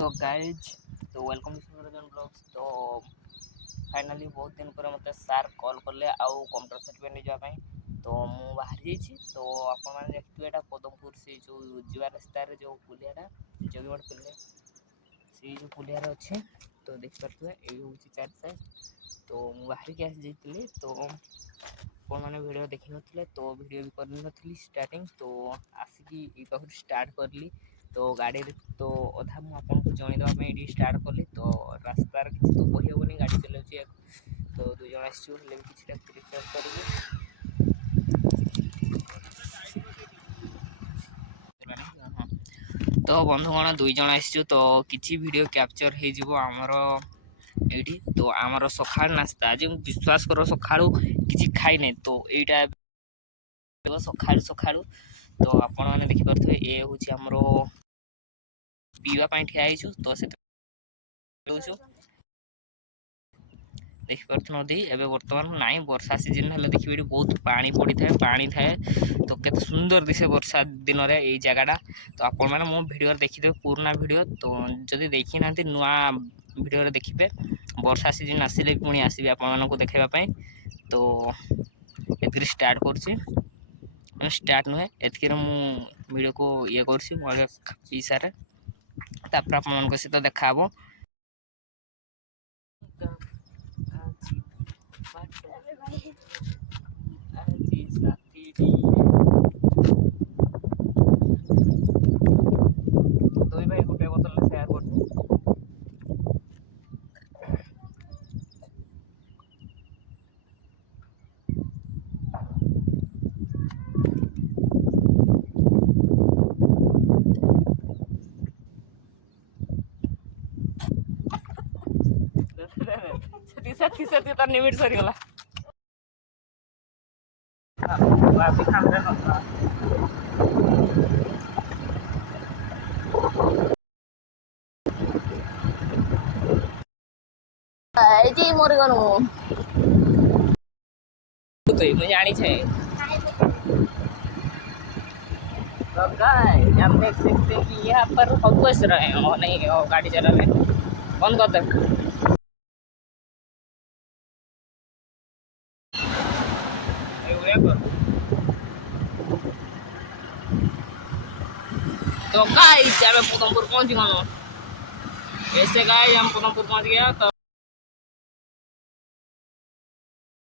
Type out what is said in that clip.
तो गाइज तो welcome to Surjan blogs. तो फाइनाली बहुत दिन पर मत सार कॉल कले आउ कंप्यूटर सर्टिफिकेट नहीं जावाई तो मु बाहरी जाइए। तो आपने देखिए यहाँ पदमपुर से जो जीवा रास्तार जो पुलिया जगीगढ़ पुलिया से जो पुलिया अच्छे तो देखिपे ये हूँ चार साइड। तो मु बाहर की आसी जाइए तो मैंने वीडियो देखी नी तो वीडियो भी कर स्टार्टिंग तो आसिकी पाखु स्टार्ट करली। तो गाड़ी तो अधा मुझे जनईदेवाई स्टार्ट कली तो रास्तार किसी तो कही हेनी गाड़ी चलाऊँ तो दुई जन आसचु कि तो बंधुगण दुई जन आसचु तो किसी वीडियो कैप्चर होमर ये तो आमर सका नास्ता आज विश्वास कर सका किसी खाई ना तो यहाँ सका सका तो आपण मैंने देखिपे ये हूँ आमर पीवाई ठिया तो से देखिपे नदी एवं बर्तमान ना वर्षा सीजन है देखिए बहुत पानी पड़ी था पानी थाए तो केते सुंदर दिसे वर्षा दिन में यही जगहटा। तो आपण मैंने मो वीडियो देखिदे पुराना वीडियो तो जदि देखी ना नुआ वीडियो देखिए वर्षा सीजन आसिले पुणी आसबि आपको देखापी। तो ए स्टार्ट कर स्टार्ट नुहे एतिक वीडियो को ये कर पीसारे तापर आप सहित देखा दुई भाई गोटे बोतल सेयार कर निमिट सरीगला मोर मुझे जानी छे। तो गाइस हम देख सकते हैं कि यहाँ पर फोकस रहे हो नहीं हो गाड़ी चला रहे बंद कर दे। तो गाइस हम पदमपुर पहुंच गए। ऐसे गाइस हम पदमपुर पहुंच गया तो